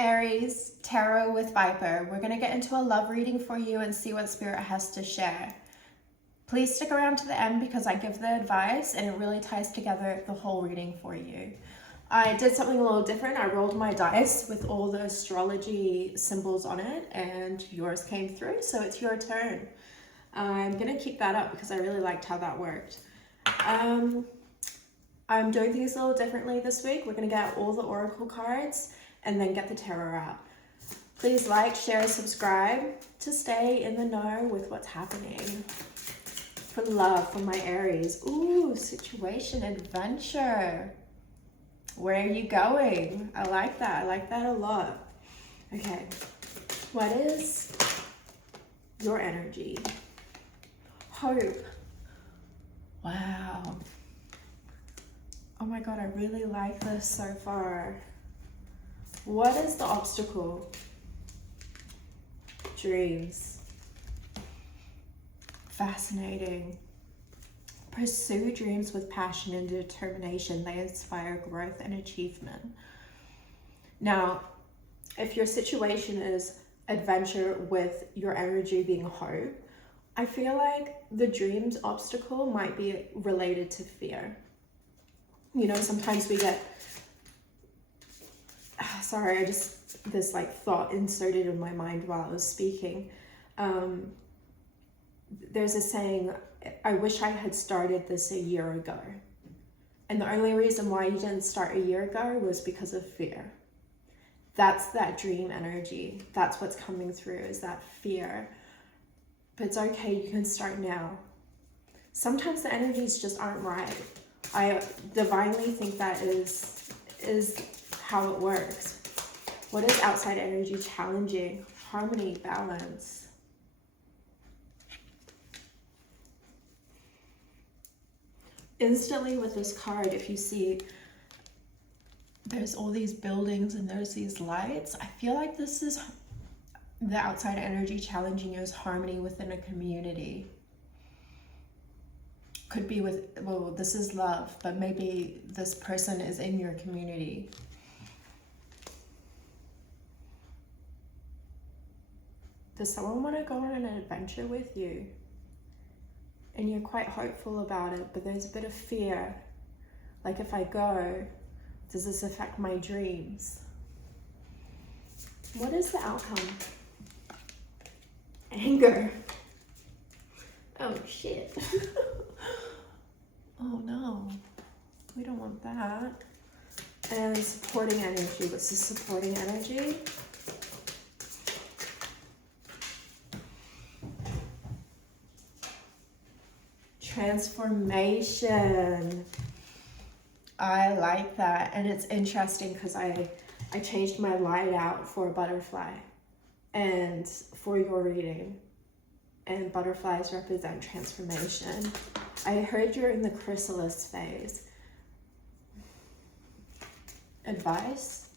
Aries, Tarot with Viper. We're going to get into a love reading for you and see what Spirit has to share. Please stick around to the end because I give the advice and it really ties together the whole reading for you. I did something a little different. I rolled my dice with all the astrology symbols on it and yours came through, so it's your turn. I'm going to keep that up because I really liked how that worked. I'm doing things a little differently this week. We're going to get all the oracle cards and then get the tarot out. Please like, share, subscribe to stay in the know with what's happening. For love, for my Aries. Ooh, situation, adventure. Where are you going? I like that. I like that a lot. Okay. What is your energy? Hope. Wow. Oh my God, I really like this so far. What is the obstacle? Dreams. Fascinating. Pursue dreams with passion and determination. They inspire growth and achievement. Now, if your situation is adventure with your energy being hope, I feel like the dreams obstacle might be related to fear. You know, sometimes we get, sorry, this like thought inserted in my mind while I was speaking. There's a saying, I wish I had started this a year ago. And the only reason why you didn't start a year ago was because of fear. That's that dream energy. That's what's coming through, is that fear. But it's okay, you can start now. Sometimes the energies just aren't right. I divinely think that is how it works. What is outside energy challenging? Harmony, balance. Instantly with this card, if you see there's all these buildings and there's these lights, I feel like this is the outside energy challenging you, is harmony within a community. Could be with, well, this is love, but maybe this person is in your community. Does someone want to go on an adventure with you? And you're quite hopeful about it, but there's a bit of fear. Like, if I go, does this affect my dreams? What is the outcome? Anger. Oh shit. Oh no, we don't want that. And supporting energy. What's the supporting energy? Transformation. I like that. And it's interesting because I changed my light out for a butterfly and for your reading. And butterflies represent transformation. I heard you're in the chrysalis phase. Advice,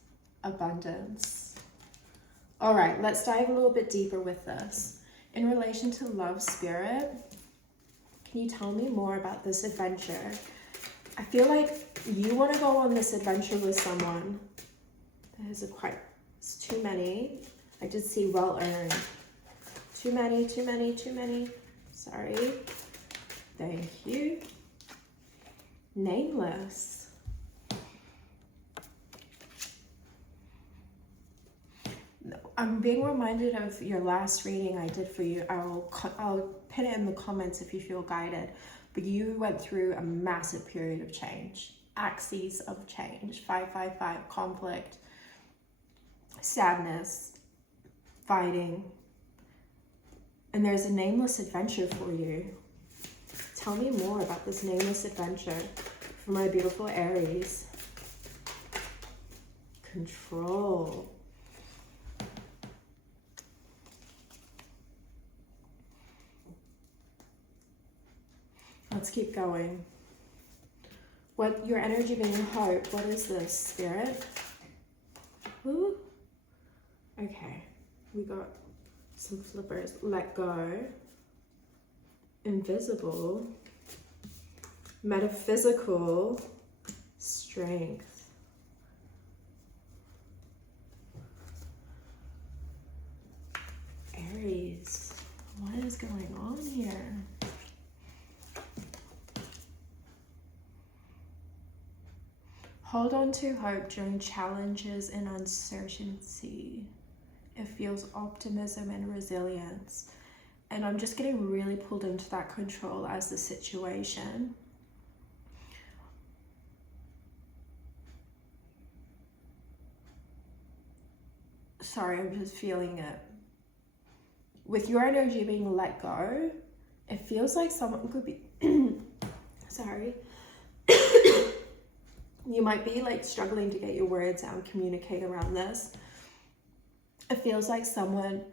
abundance. All right, let's dive a little bit deeper with this. In relation to love, spirit, can you tell me more about this adventure? I feel like you want to go on this adventure with someone. There's it's too many. I did see well earned. Too many. Sorry. Thank you. Nameless. I'm being reminded of your last reading I did for you. I'll pin it in the comments if you feel guided. But you went through a massive period of change. Axes of change. 555, conflict, sadness, fighting. And there's a nameless adventure for you. Tell me more about this nameless adventure for my beautiful Aries. Control. Let's keep going. What your energy being hope. What is this, spirit? Ooh. Okay, we got some flippers. Let go. Invisible. Metaphysical. Strength. Hold on to hope during challenges and uncertainty. It feels optimism and resilience. And I'm just getting really pulled into that control as the situation. Sorry, I'm just feeling it. With your energy being let go, it feels like someone could be, sorry. You might be like struggling to get your words out and communicate around this. It feels like someone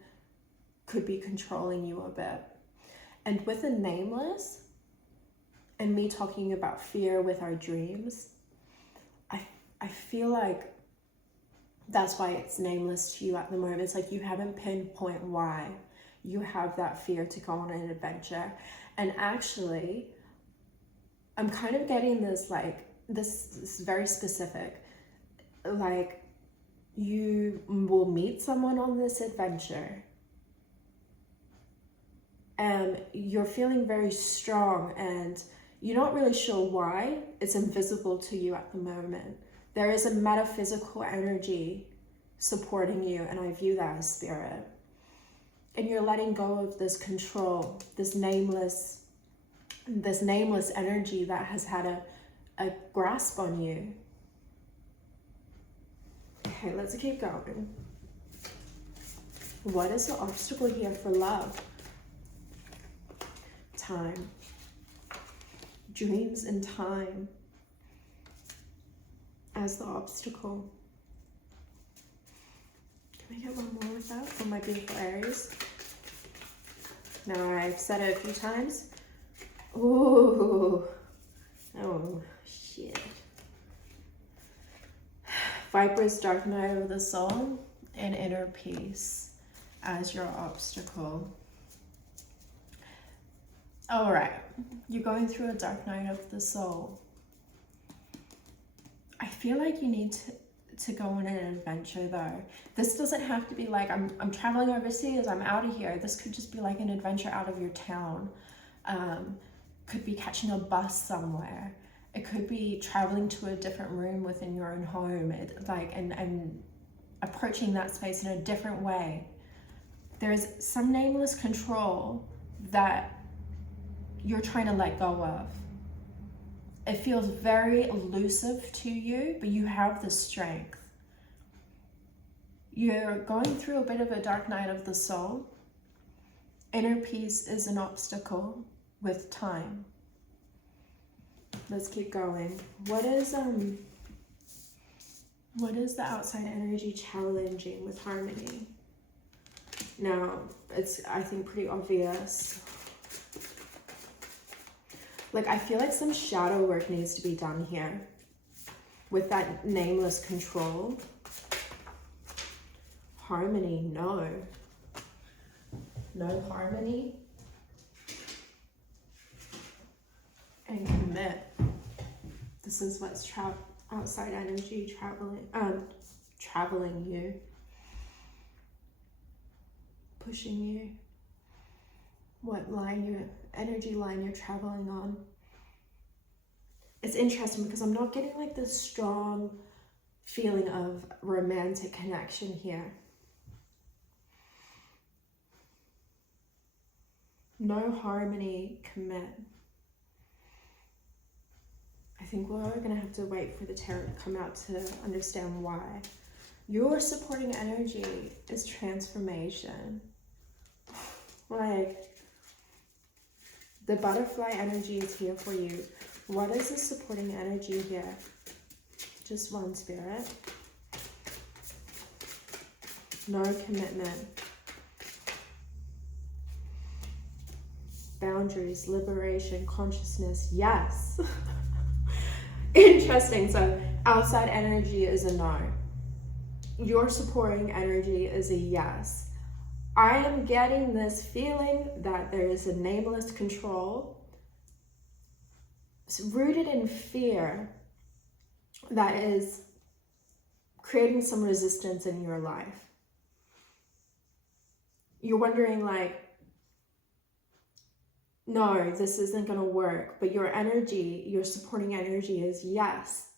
could be controlling you a bit. And with the nameless, and me talking about fear with our dreams, I feel like that's why it's nameless to you at the moment. It's like you haven't pinpointed why you have that fear to go on an adventure. And actually, I'm kind of getting this like, this is very specific. Like, you will meet someone on this adventure and you're feeling very strong and you're not really sure why. It's invisible to you at the moment. There is a metaphysical energy supporting you, and I view that as spirit. And you're letting go of this control, this nameless energy that has had a grasp on you. Okay, let's keep going. What is the obstacle here for love? Time. Dreams and time as the obstacle. Can we get one more with that for my beautiful Aries? Now, I've said it a few times. Ooh. Oh, shit. Viper's dark night of the soul and inner peace as your obstacle. All right, you're going through a dark night of the soul. I feel like you need to go on an adventure though. This doesn't have to be like, I'm traveling overseas, I'm out of here. This could just be like an adventure out of your town. Could be catching a bus somewhere. It could be traveling to a different room within your own home, and approaching that space in a different way. There's some nameless control that you're trying to let go of. It feels very elusive to you, but you have the strength. You're going through a bit of a dark night of the soul. Inner peace is an obstacle with time. Let's keep going. What is the outside energy challenging with harmony? Now, it's, I think, pretty obvious. Like, I feel like some shadow work needs to be done here with that nameless control. Harmony, no. No harmony. And commit. This is what's outside energy traveling you. Pushing you. What energy line you're traveling on. It's interesting because I'm not getting like this strong feeling of romantic connection here. No harmony, commit. I think we're going to have to wait for the tarot to come out to understand why. Your supporting energy is transformation. Like, the butterfly energy is here for you. What is the supporting energy here? Just one, spirit. No commitment. Boundaries, liberation, consciousness, yes. Interesting. So outside energy is a no. Your supporting energy is a yes. I am getting this feeling that there is a nameless control. It's rooted in fear that is creating some resistance in your life. You're wondering like, no, this isn't going to work. But your energy, your supporting energy is yes.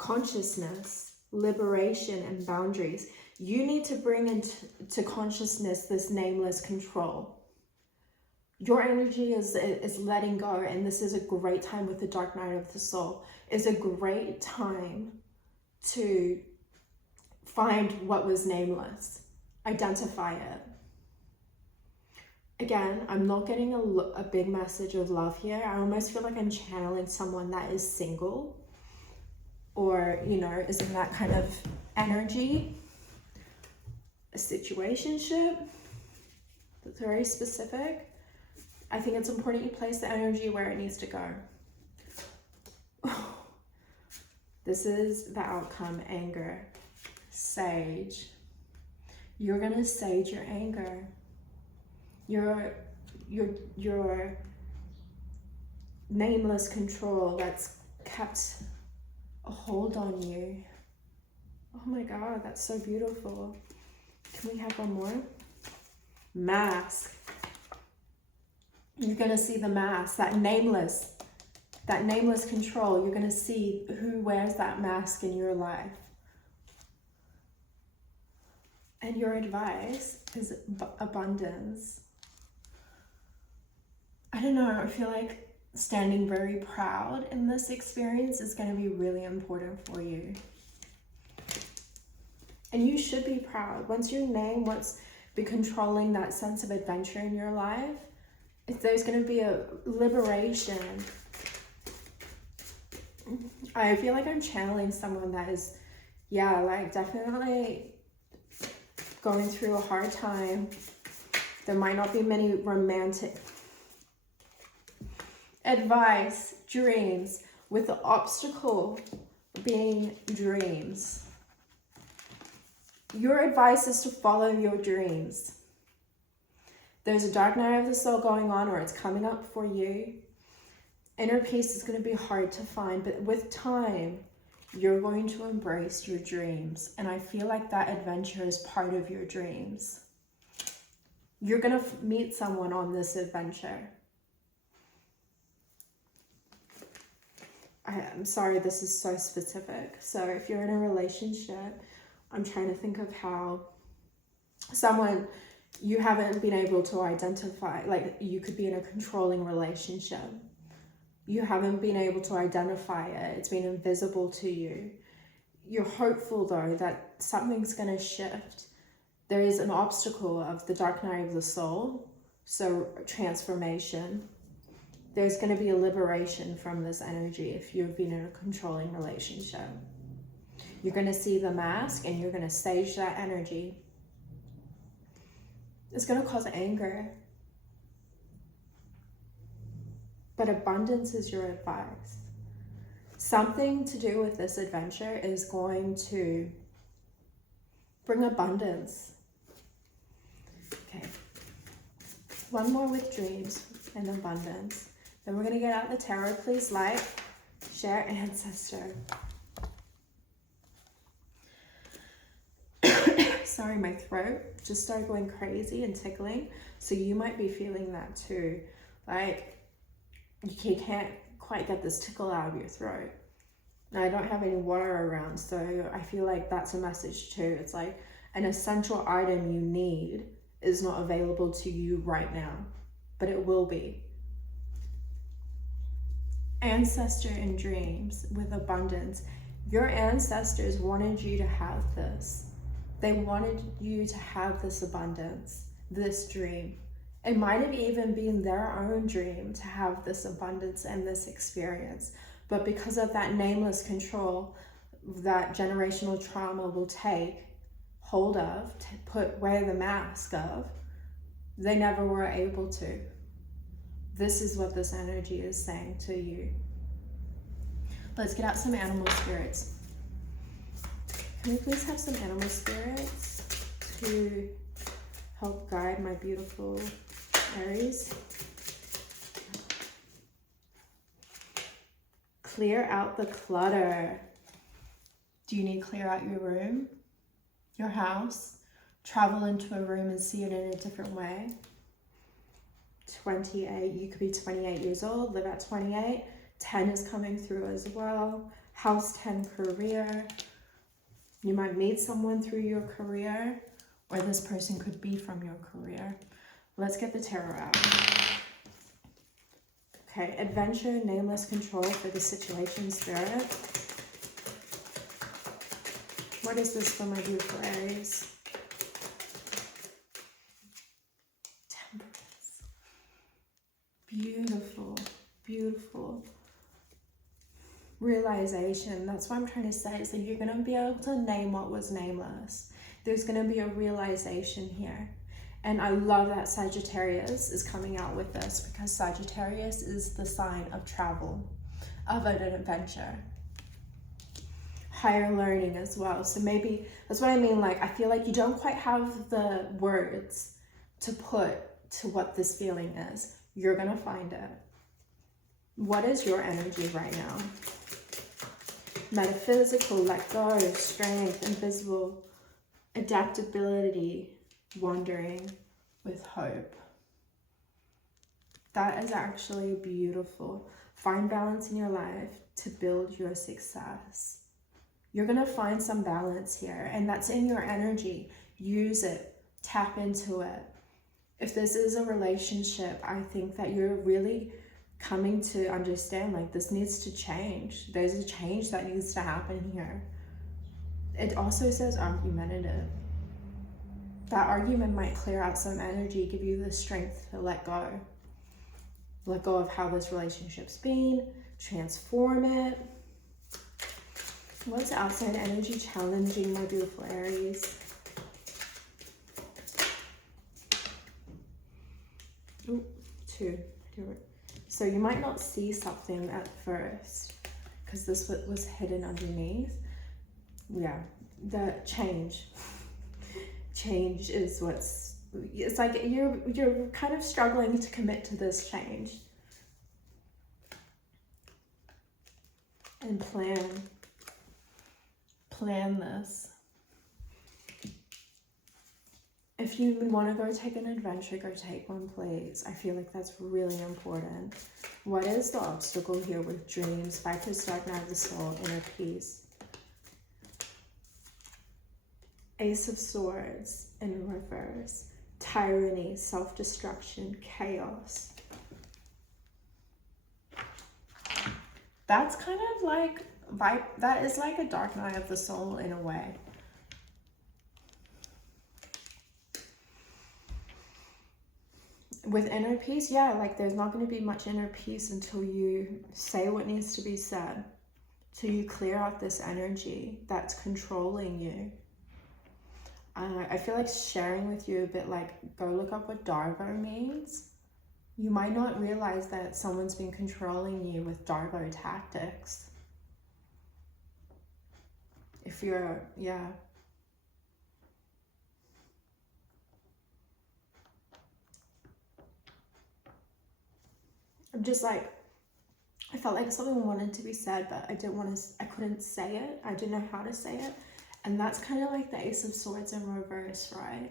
consciousness, liberation, and boundaries. You need to bring into consciousness this nameless control. Your energy is letting go, and this is a great time with the dark night of the soul. It's a great time to find what was nameless, identify it. Again, I'm not getting a big message of love here. I almost feel like I'm channeling someone that is single, or, you know, is in that kind of energy, a situationship that's very specific. I think it's important you place the energy where it needs to go. This is the outcome, anger. Sage. You're gonna sage your anger. Your nameless control that's kept a hold on you. Oh my God, that's so beautiful. Can we have one more? Mask. You're gonna see the mask, that nameless control. You're gonna see who wears that mask in your life. And your advice is abundance. I don't know, I feel like standing very proud in this experience is going to be really important for you. And you should be proud. Once you name what's been controlling that sense of adventure in your life, there's going to be a liberation. I feel like I'm channeling someone that is, yeah, like definitely going through a hard time. There might not be many romantic advice, dreams, with the obstacle being dreams. Your advice is to follow your dreams. There's a dark night of the soul going on, or it's coming up for you. Inner peace is going to be hard to find, but with time, you're going to embrace your dreams. And I feel like that adventure is part of your dreams. You're going to meet someone on this adventure. I'm sorry, this is so specific. So if you're in a relationship, I'm trying to think of how someone you haven't been able to identify, like you could be in a controlling relationship. You haven't been able to identify it. It's been invisible to you. You're hopeful though that something's going to shift. There is an obstacle of the dark night of the soul. So transformation. There's going to be a liberation from this energy if you've been in a controlling relationship. You're going to see the mask and you're going to sage that energy. It's going to cause anger. But abundance is your advice. Something to do with this adventure is going to bring abundance. Okay. One more with dreams and abundance. Then we're going to get out the tarot. Please like, share, ancestor. Sorry, my throat just started going crazy and tickling. So you might be feeling that too. Like you can't quite get this tickle out of your throat. Now I don't have any water around, so I feel like that's a message too. It's like an essential item you need is not available to you right now, but it will be. Ancestor in dreams with abundance. Your ancestors wanted you to have this. They wanted you to have this abundance, this dream. It might have even been their own dream to have this abundance and this experience. But because of that nameless control that generational trauma will take hold of, to wear the mask of, they never were able to. This is what this energy is saying to you. Let's get out some animal spirits. Can we please have some animal spirits to help guide my beautiful Aries? Clear out the clutter. Do you need to clear out your room, your house? Travel into a room and see it in a different way. 28, you could be 28 years old, live at 28. 10 is coming through as well. House 10, career. You might meet someone through your career, or this person could be from your career. Let's get the tarot out. Okay, adventure, nameless control for the situation, spirit. What is this for my beautiful Aries? Temperance. Beautiful, beautiful. Realization. That's what I'm trying to say, is that you're going to be able to name what was nameless. There's going to be a realization here. And I love that Sagittarius is coming out with this, because Sagittarius is the sign of travel, of an adventure. Higher learning as well. So maybe that's what I mean. Like, I feel like you don't quite have the words to put to what this feeling is. You're going to find it. What is your energy right now? Metaphysical, let go, strength, invisible, adaptability, wandering with hope. That is actually beautiful. Find balance in your life to build your success. You're going to find some balance here, and that's in your energy. Use it. Tap into it. If this is a relationship, I think that you're really coming to understand, like, this needs to change. There's a change that needs to happen here. It also says argumentative. That argument might clear out some energy, give you the strength to let go. Let go of how this relationship's been, transform it. What's outside energy challenging my beautiful Aries? Ooh, 2. So you might not see something at first, because this was hidden underneath. Yeah, the change. Change is it's like you're kind of struggling to commit to this change. And plan this. If you want to go take an adventure, go take one, please. I feel like that's really important. What is the obstacle here with dreams? Viper's dark night of the soul, inner peace. Ace of Swords in reverse. Tyranny, self-destruction, chaos. That's kind of like, that is like a dark night of the soul in a way. With inner peace, yeah, like there's not going to be much inner peace until you say what needs to be said. Till you clear out this energy that's controlling you. I feel like sharing with you a bit, like, go look up what Darvo means. You might not realize that someone's been controlling you with Darvo tactics. If you're, yeah. I'm just like, I felt like something wanted to be said, but I couldn't say it. I didn't know how to say it. And that's kind of like the Ace of Swords in reverse, right?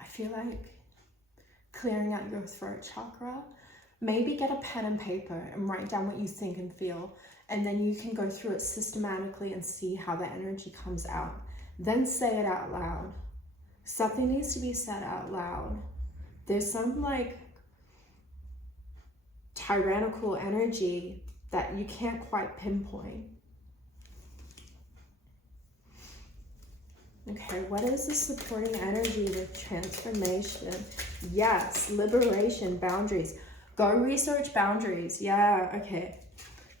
I feel like clearing out your throat chakra. Maybe get a pen and paper and write down what you think and feel. And then you can go through it systematically and see how the energy comes out. Then say it out loud. Something needs to be said out loud. There's some like tyrannical energy that you can't quite pinpoint. Okay, what is the supporting energy with transformation? Yes, liberation, boundaries. Go research boundaries. Yeah, okay.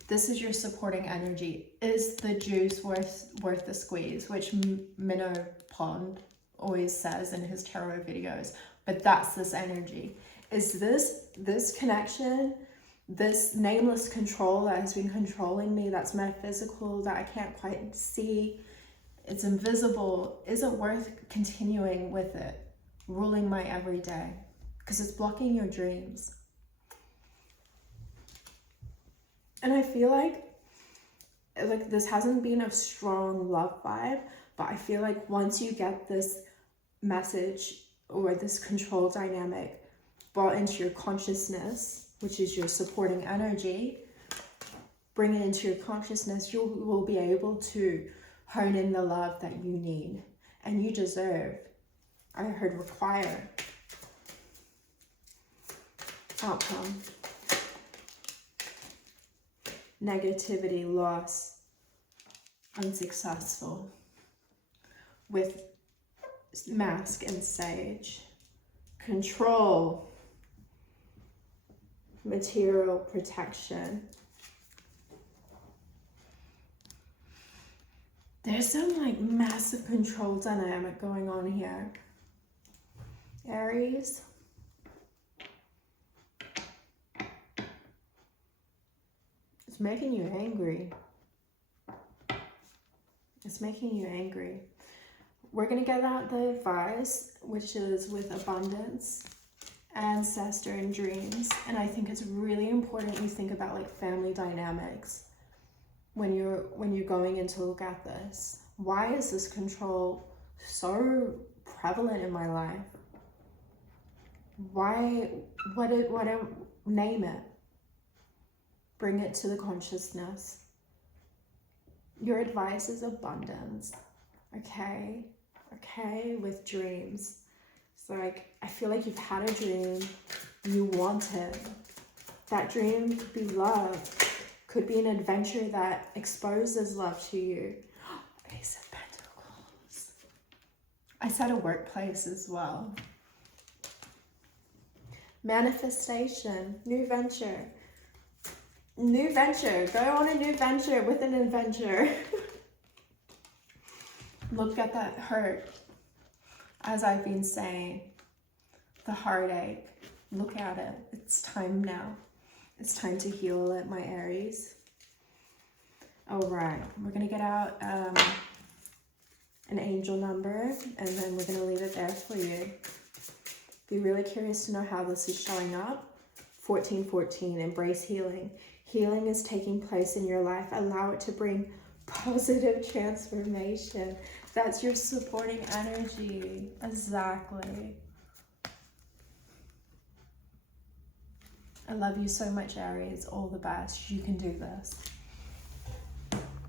This is your supporting energy. Is the juice worth the squeeze? Which Minnow Pond always says in his tarot videos. But that's this energy. Is this connection, this nameless control that has been controlling me, that's metaphysical, that I can't quite see, it's invisible, isn't worth continuing with it, ruling my everyday, because it's blocking your dreams. And I feel like this hasn't been a strong love vibe, but I feel like once you get this message or this control dynamic brought into your consciousness, which is your supporting energy, bring it into your consciousness, you will be able to hone in the love that you need and you deserve. I heard require. Outcome. Negativity, loss, unsuccessful. With mask and sage. Control. Material protection. There's some like massive control dynamic going on here. Aries. It's making you angry. It's making you angry. We're going to get out the advice, which is with abundance, ancestor, and dreams. And I think it's really important you think about like family dynamics when you're going in to look at this. Why is this control so prevalent in my life? Why? Name it. Bring it to the consciousness. Your advice is abundance. Okay, with dreams. So like, I feel like you've had a dream, you want it. That dream could be love, could be an adventure that exposes love to you. Ace of Pentacles. I said a workplace as well. Manifestation, new venture. New venture, go on a new venture with an adventure. Look at that hurt, as I've been saying, the heartache. Look at it. It's time now. It's time to heal it, my Aries. All right, we're going to get out an angel number, and then we're going to leave it there for you. Be really curious to know how this is showing up. 1414, embrace healing. Healing is taking place in your life. Allow it to bring positive transformation. That's your supporting energy. Exactly. I love you so much, Aries. All the best. You can do this.